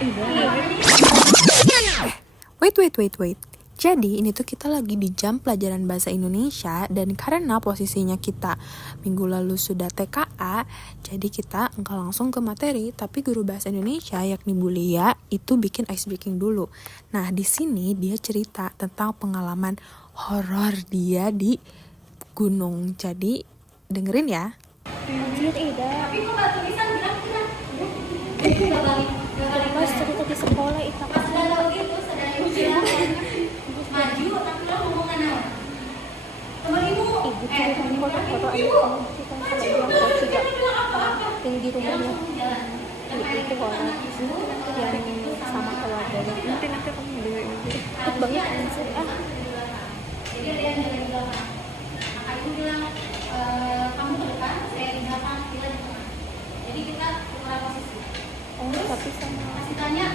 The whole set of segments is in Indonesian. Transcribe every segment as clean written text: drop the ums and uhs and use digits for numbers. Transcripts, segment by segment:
Wait. Jadi ini tuh kita lagi di jam pelajaran bahasa Indonesia, dan karena posisinya kita minggu lalu sudah TKA, jadi kita enggak langsung ke materi, tapi guru bahasa Indonesia yakni Bu Lia itu bikin ice breaking dulu. Nah, di sini dia cerita tentang pengalaman horor dia di gunung. Jadi dengerin ya. Anjir, Ida. Tapi kok gak tulisan bilang-bilang? Pas cerita di sekolah itu pas galau gitu, sadar ujian maju, tapi lo ngomong apa? Temen ibu kirim foto-foto anak kamu kita kalau bilang kok tidak yang di rumahnya itu horor yang sama keluarganya. Nanti kamu dengerin takut banget anjir. Jadi ada yang bilang kakak ibu bilang kamu ke depan, saya di belakang, Tila di tengah. Jadi kita tukar posisi. Terus tapi sama masih tanya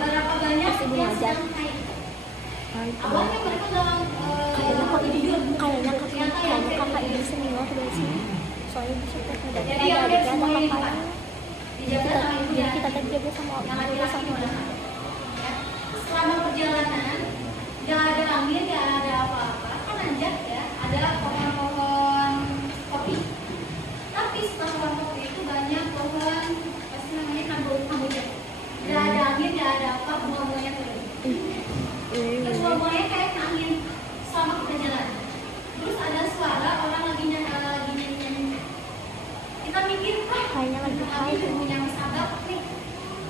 berapa banyak yang sedang naik. Awalnya mereka bilang kayaknya kakak ini senior dari sini. Soalnya bisa kita ada kakaknya. Jadi kita tadi jaga sama orang. Selama perjalanan nggak ada angin, nggak ada apa-apa, kan nanjak ya, ada pohon-pohon kopi. Tapi setelah pohon kopi itu banyak pohon pasti namanya kamboja. Nggak ada angin, nggak ada apa, bunga-bunganya turun. Terus bunga-bunganya kayak angin selama kita jalan. Terus ada suara orang lagi nyanyi. Kita mikir, kayaknya lagi punya sahabat nih.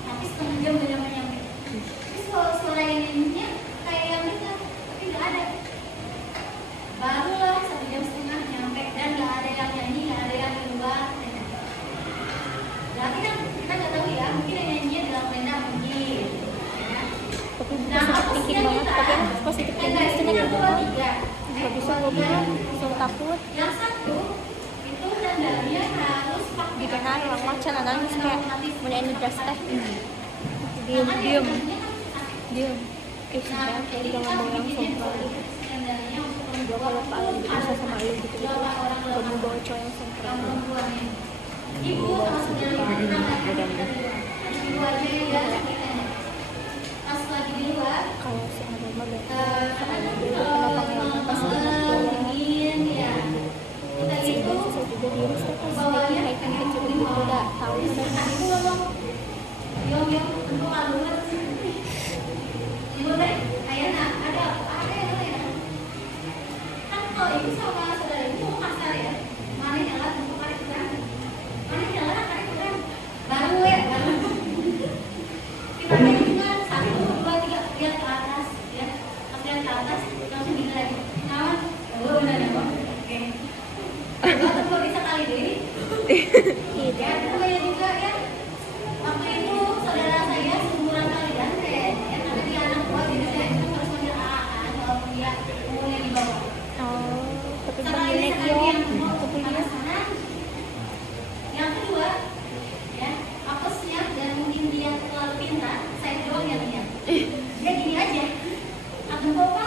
Tapi setengah jam udah nyampe. Terus suara yang nyanyinya kayak yang kita, tapi nggak ada. Barulah 1 jam setengah nyampe dan nggak ada yang nyanyi, nggak ada yang di luar. Berarti kan kita nggak tahu ya, mungkin yang nyanyinya dalam tenda mungkin. Tapi positif banget, tapi positif thinking yang kedua, nggak bisa ngobrol, langsung takut. Yang satu itu tendanya harus di tengah ruang macan, nangis kayak menyanyi gas teh. Diam. Sudah kayak jangan bawa langsung kali. Gue kalau Pak Alan bisa sama lu gitu gue mau bawa cowok yang sempurna. Ibu pas lagi di luar kalau si Adam mah soalnya dia pernah pengalaman pas dingin ya. Kita itu saya juga diem pas hiking kecil gitu udah tahu udah itu ngomong yo tentu kalau ibu teh kayaknya ada yang lain. Kan kalau ibu sama saudara ibu mau kasar ya, mana jalan untuk karek kurang, mana jalan karek kurang, baru kita kayak juga 1, 2, 3 lihat ke atas ya, pas lihat ke atas langsung bilang nawan, benar ya kok, oke, kalau bisa kali deh, ya itu juga ya, waktu itu saudara saya seumuran kalian kayak ya, karena dia anak tua jadi saya cuma harus manggil AA walaupun dia umurnya di bawah. Tapi banyak yang penasaran. Yang kedua, ya, apesnya dan mungkin dia terlalu pintar, saya doang yang lihat. Dia gini aja, aku bawa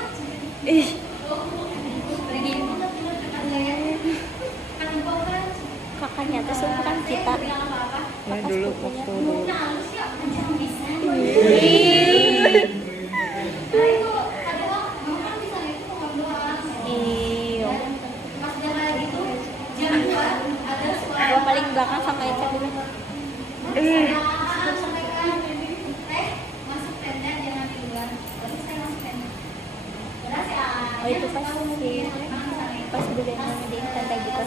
kakaknya tuh seumuran kita. Ya dulu waktu Gua paling belakang sama Ica dulu. Oh itu pas beli yang di tenda gitu.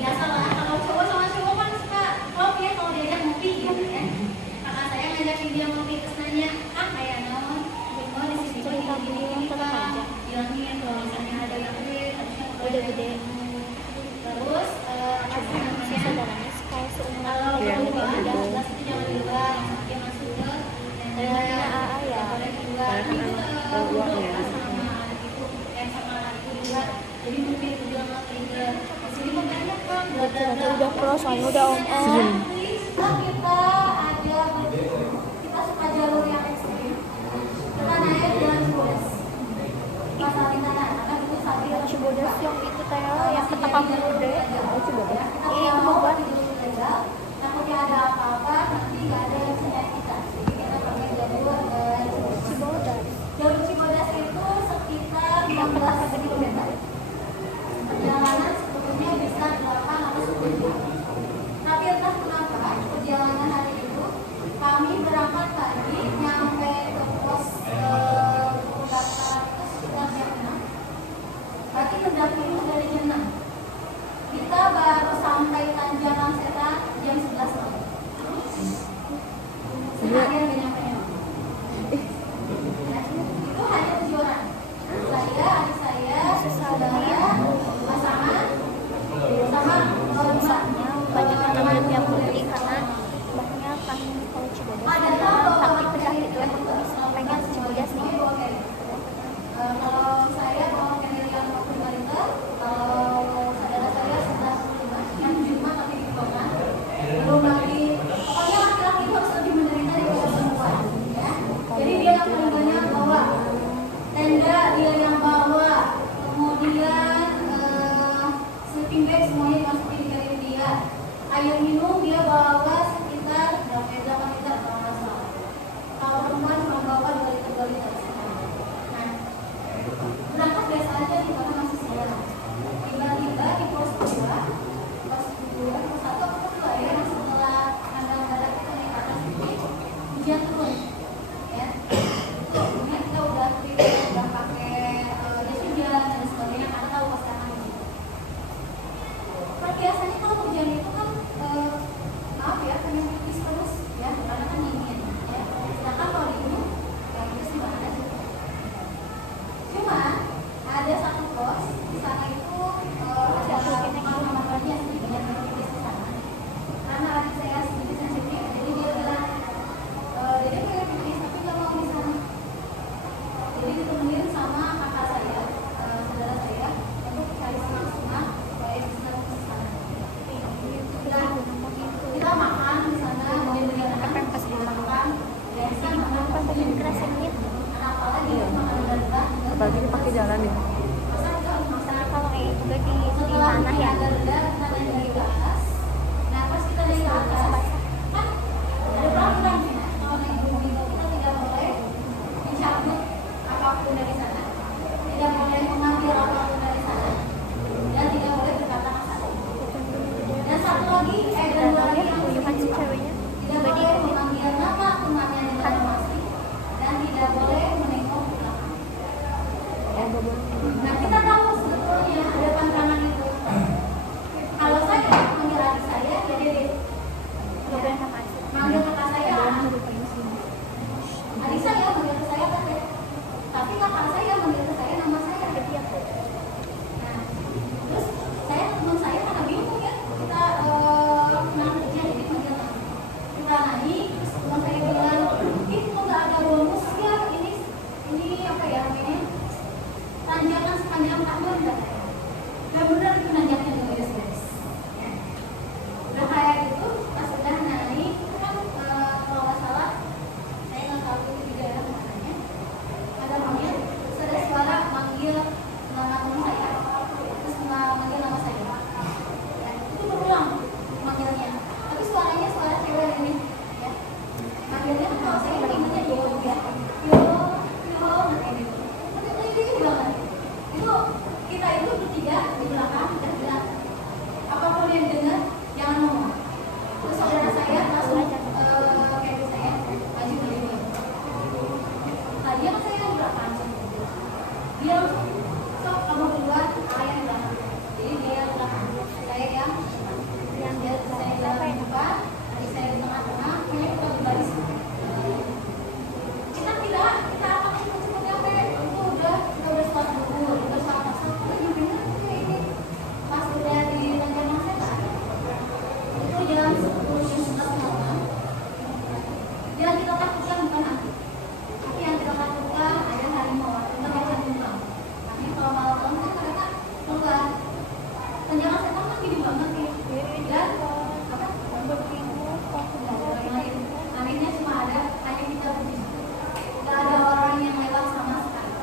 Biasalah kalau cowok sama cowok kan suka klop ya kalau diajak ngopi gitu ya. Kakak saya ngajakin dia ngopi terus nanya, kayak naon? Oh di sini cerita begini aja. Bilangin kalau misalnya ada yang gede. Terus si saudaranya kayak seumuran kalau udah 11 itu jangan di luar, dia masuk ke tendanya AA ya. Uangnya sama anak itu, sama anak itu di luar. Jadi mungkin itu bilang trigger. Sini kok banyak kan? Udah pro soalnya udah om. Kita suka jalur yang ekstrim. Kita naik jalan Cibodas. Pas Salintana, karena itu Salintana Cibodas yang itu kayak yang kata kamu udah. Cibodas. Iya, itu Bogor. sampai ada apa-apa nanti nggak ada yang bisa nyari kita. Jadi kita pakai jalur Cibodas. Jalur Cibodas itu sekitar 16 km. Perjalanan sebetulnya bisa 8 atau 10 jam. Tapi entah kenapa perjalanan hari itu kami berangkat pagi nyampe ke pos pendaftaran itu sekitar jam 6. Berarti mendaki itu dari jam 6. Kita baru sampai Tanjakan Setan jam 11 malam. Seharian gak nyampe. Itu hanya tujuan. Saya, adik saya, saudara, pasangan, sama Misalnya banyak teman yang beli karena banyak kan kalau Cibodas tapi pedah itu emang pengen Cibodas nih. Kalau saya mau kenal yang 45 liter, kalau saudara saya 11,5 yang cuma tapi di bawah. Belum lagi, pokoknya laki-laki itu harus lebih menderita daripada perempuan, ya. Jadi dia yang paling banyak bawa tenda, dia yang bawa, kemudian sleeping bag semuanya dimasukin dari dia. Air minum dia bawa sekitar berapa? 8 liter kalau nggak salah. Kalau perempuan cuma bawa 2 liter 2 liter. Nah, berangkat biasa aja di mana masih siang. Tiba-tiba di pos 2, pos 1 atau pos 2 ya, setelah kandang darat kita naik ke atas ini, hujan turun. Ya, sebelumnya kita udah pakai jas hujan dan sebagainya karena tahu pasangan ini. Biasanya kalau hujan itu kan maaf ya, pengen pipis terus ya, karena kan dingin ya. Sedangkan kalau di gunung ya pipis di mana aja. Cuma ada satu pos di sana itu ada kamar-kamarnya sedikit yang pipis di sana. Karena adik saya sedikit sensitif, jadi dia bilang dia pengen pipis tapi nggak mau di sana. Jadi ditemenin sama kakak saya, saudara saya, untuk cari senang-senang supaya bisa ke sana. Kita makan di sana, kemudian beli Pas di makan, dari sana makan pengen kerasinnya. apalagi makanan darurat. Apalagi dipakai jalan ya. Masa kita harus masak. Kalau kayak juga di Setelah tanah ya. kita darurat, kita naik ke atas. Nah, pas kita naik ke atas, kan ada peraturan. Kalau naik gunung itu kita tidak boleh mencabut apapun dari sana, tidak boleh mengambil apapun dari sana, dan tidak boleh berkata kasar. Dan satu lagi, dan dua lagi yang Bukan si ceweknya. tidak boleh memanggil nama temannya di dalam masjid, dan tidak boleh menengok ke belakang. Ya. Nah, kita tahu sebetulnya ada pantangan itu. Kalau saya manggil adik saya, ya Dede. Bukan sama aja. Manggil kakak saya, adik saya manggil ke saya Tete. Tapi kakak saya manggil ke saya nama saya. Nah, terus saya teman saya karena bingung ya, kita kenal kerja jadi manggil nama. Kita naik, terus teman saya bilang, ih kok nggak ada bonus ya, ini apa ya namanya, tanjakan sepanjang tahun katanya. Dan benar itu nanjaknya nggak beres-beres. Ya. Udah kayak gitu, pas udah naik kan kalau nggak salah, saya nggak tahu itu di daerah mananya, ada manggil, terus ada suara manggil nama teman saya, terus manggil nama saya. Ya, itu berulang manggilnya, tapi suaranya suara cewek ini. Ya. Manggilnya kan kalau saya manggilnya yo ya, yo, kayak gitu. Tapi ini banget. Itu kita itu bertiga di belakang dan bilang apapun yang dengar jangan ngomong. Terus saudara saya langsung kayak saya maju. Tadi kan saya yang belakang, dia langsung sok kamu keluar, saya yang belakang. Jadi dia yang belakang, saya yang dia saya yang depan, tadi saya di tengah-tengah, pokoknya kita berbaris. Kita akan cepet nyampe, itu udah sholat zuhur, udah sholat asar, udah nyampe ini. Pas udah di Tanjakan Setan, itu jam 10 jam 11 malam. Yang kita takutkan bukan hantu, tapi yang kita takutkan ada harimau, kita baca tumbang. Makanya kalau malam-malam kan mereka keluar. Tanjakan Setan kan gini banget nih, dan apa? Yang lain. Anehnya cuma hanya kita berdua. Gak ada orang yang lewat sama sekali.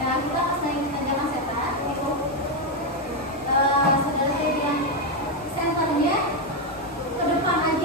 Dan kita pas naik Tanjakan Setan itu saudara saya bilang senternya ke depan aja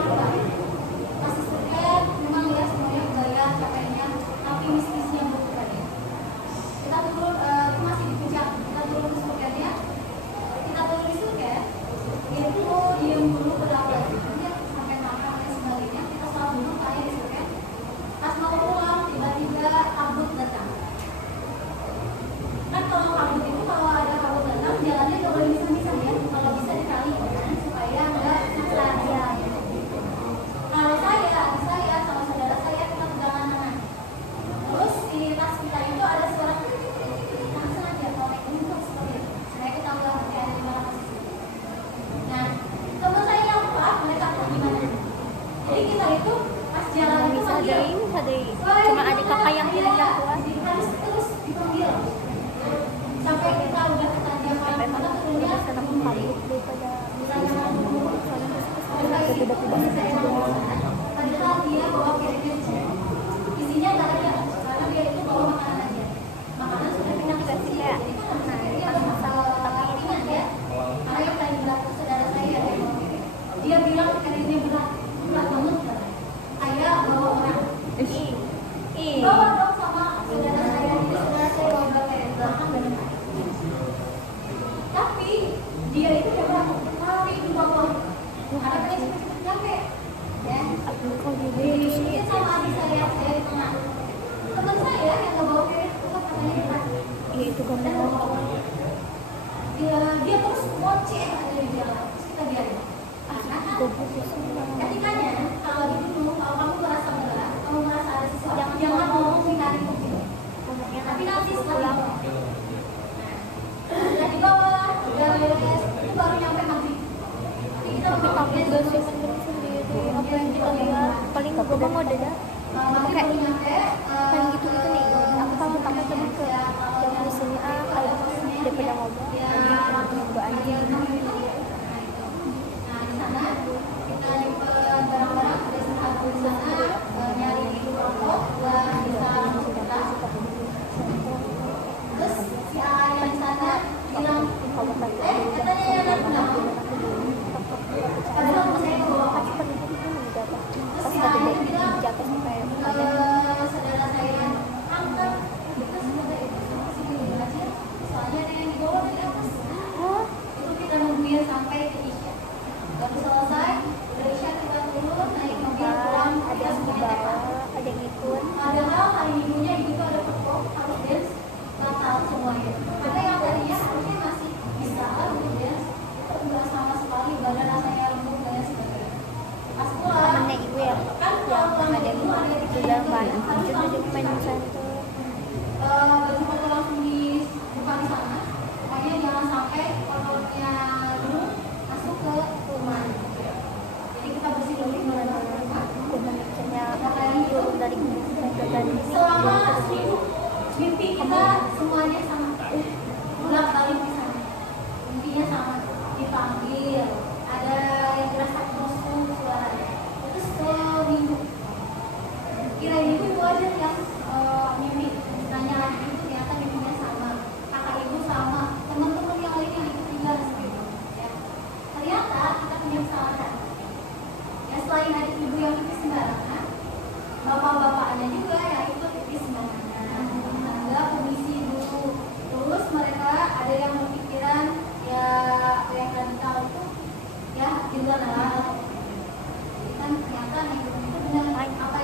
coba masih seret memang ya semuanya bayar capeknya tapi mistisnya bukan ya. Kita turun masih di puncak, kita turun ke surganya, kita turun di surga itu diem dulu berapa dia sampai makan dan sebagainya, kita selalu dulu kayak di surga. Pas mau pulang tiba-tiba kabut datang. Kan kalau kabut itu kalau ada kabut datang jalannya nggak boleh bisa-bisa ya, kalau bisa dikali kan supaya nggak nyasar ya. Kalau saya sama saudara saya kita pegangan tangan. Terus di tas kita itu ada suara langsung aja kalau naik gunung tuh seperti itu. Saya ketahuan kayak di mana posisi. Nah, teman saya yang empat mereka tahu di mana. Jadi kita itu pas jalan itu bisa manggil. deh cuma adik kakak yang kiri yang tua Harus terus dipanggil. Sampai kita udah ketajaman kita turunnya karena kabut daripada padahal dia bawa piring kecil. Isinya nggak ada karena dia itu bawa makanan aja. Makanan sudah pindah ke sini. Jadi kan harus tapi ringan ya. Karena yang paling berat itu saudara saya yang bawa piring. Dia bilang piringnya berat banget. Kayak bawa orang. Bawa dong sama saudara saya. Jadi saudara saya bawa berapa ya? Belakang dan depan. Tapi dia itu hebat. Tapi itu bawa. Ada pengen nyampe. Ya. Dia sama adik saya di tengah. Teman saya yang nggak bawa piring itu katanya berat. itu kan Dia terus ngoceh ada di jalan. Terus kita biarin. Karena kan ketikanya kalau di gunung kalau kamu merasa berat, kamu merasa ada sesuatu, jangan ngomong di hari itu. Tapi nanti setelah udah di bawah, udah beres, itu baru nyampe maghrib. Tapi kita udah tapi gak sih sendiri apa yang kita lihat paling gue bang udah dah kayak nyampe kayak gitu nih aku kalau takut lebih ke yang di sini kayak daripada ngobrol nyoba aja Nah di sana kita nyimpen barang-barang dari satu di sana nyari rokok dan bisa masuk kertas. Terus si A yang di sana bilang, katanya yang bilang, padahal saya bawa. Terus si A yang bilang, saudara saya angkat, terus soalnya ada yang dibawa dari atas. Itu kita nungguin sampai ke Isya. Baru selesai, udah Isya kita turun, naik mobil pulang, ada kita yang semuanya dibawa datang. ada yang ikut Padahal hari minggunya ibu tuh ada toko, harus dance, batal semuanya. Karena yang tadinya harusnya masih bisa untuk dance, itu enggak sama sekali, badan rasanya lembut dan sebagainya. Pas pulang, temennya ibu ya kan yang pulang ada dulu ada yang sudah main harus itu langsung main di sana. santai Baju koko langsung dibuka di sana. Pokoknya jangan sampai kotornya dulu masuk ke rumah. Jadi kita bersih dulu di rumah. dan misalnya turun dari gunung dari Selama seminggu mimpi kita semuanya sama. Bolak balik di sana. Mimpinya sama. Dipanggil. Ada yang berasa kosong suaranya. Terus seminggu. Kirain itu aja yang mimpi. Nanya lagi itu ternyata mimpinya sama. Kakak ibu sama. Teman-teman yang lain yang ikut tinggal seperti itu. Ya. Ternyata kita punya kesalahan. Ya selain adik ibu yang ikut sembarangan, bapak-bapaknya juga yang ikut ikut sembarangan. Tetangga komisi dulu. Terus mereka ada yang berpikiran ya apa yang radikal itu ya juga lah. Kan ternyata nih itu benar apa